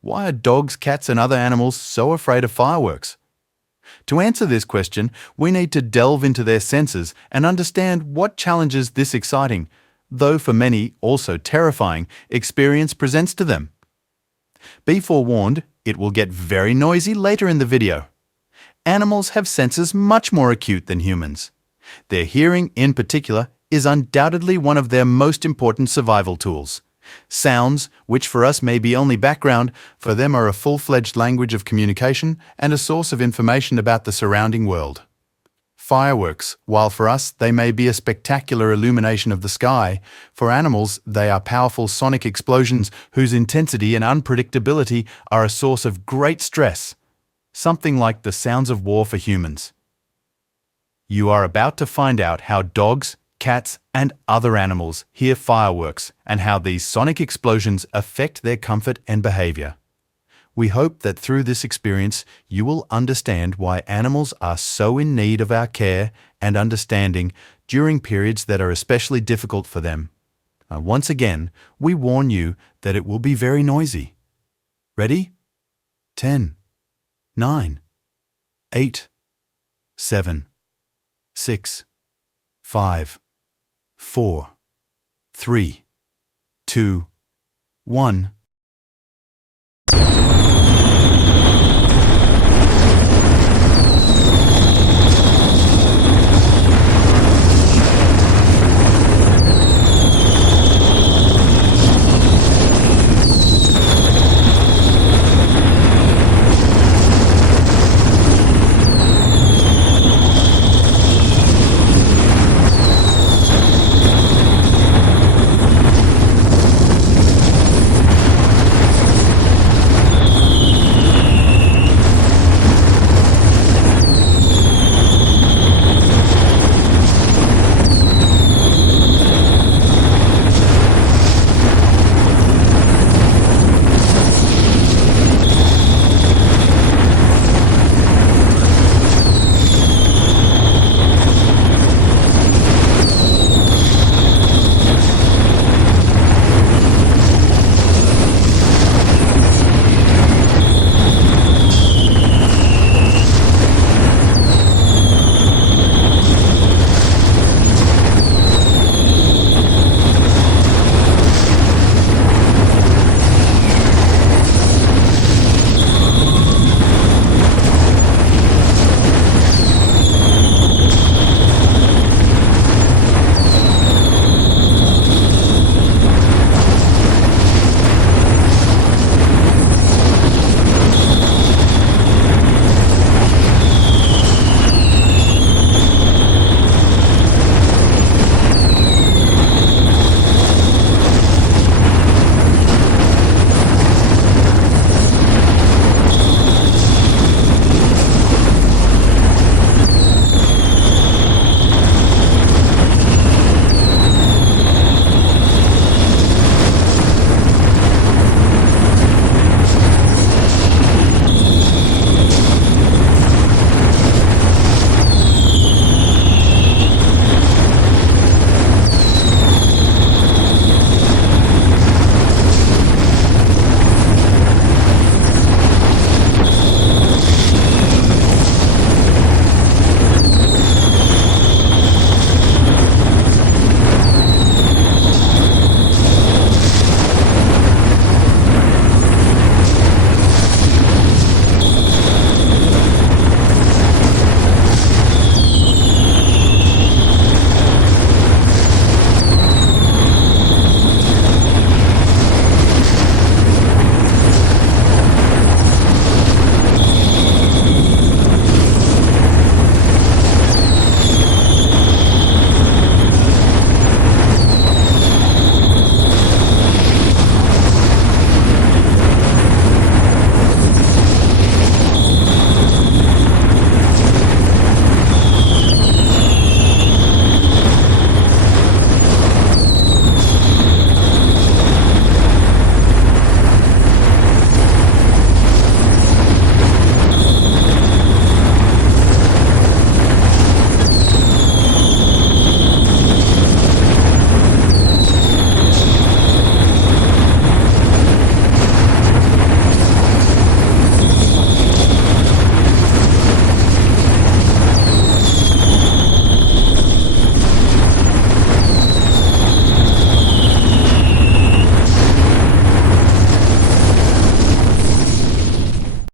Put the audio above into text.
Why are dogs, cats, and other animals so afraid of fireworks? To answer this question, we need to delve into their senses and understand what challenges this exciting, though for many also terrifying, experience presents to them. Be forewarned, it will get very noisy later in the video. Animals have senses much more acute than humans. Their hearing, in particular, is undoubtedly one of their most important survival tools. Sounds, which for us may be only background, for them are a full-fledged language of communication and a source of information about the surrounding world. Fireworks, while for us they may be a spectacular illumination of the sky, for animals they are powerful sonic explosions whose intensity and unpredictability are a source of great stress, something like the sounds of war for humans. You are about to find out how dogs, cats, and other animals hear fireworks and how these sonic explosions affect their comfort and behavior. We hope that through this experience you will understand why animals are so in need of our care and understanding during periods that are especially difficult for them. Once again, we warn you that it will be very noisy. Ready? 10, 9, 8, 7, 6, 5, 4, 3, 2, 1.